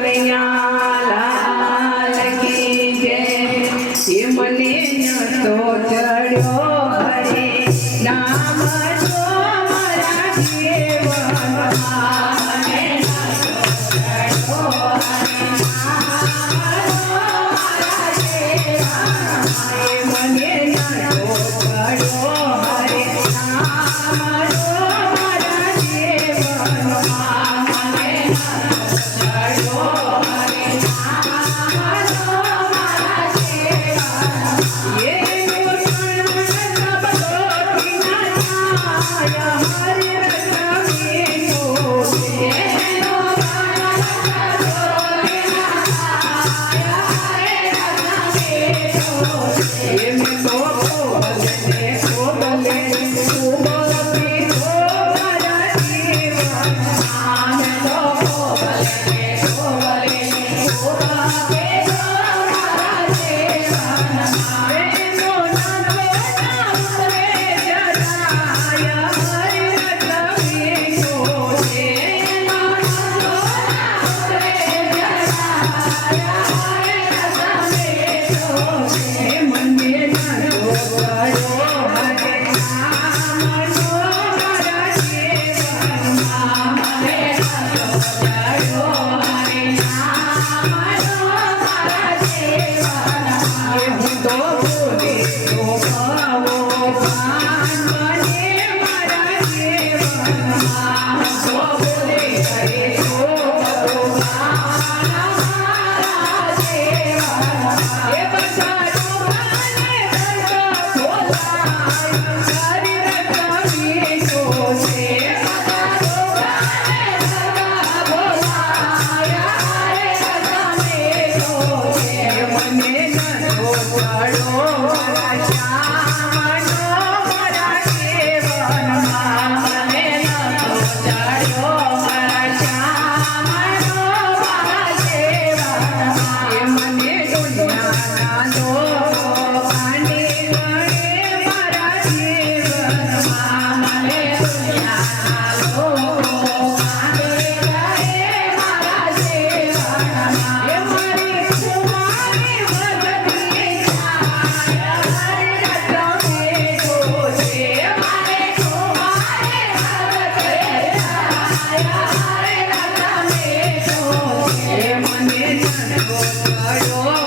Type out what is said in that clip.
தலையான் Hari Hari Lord.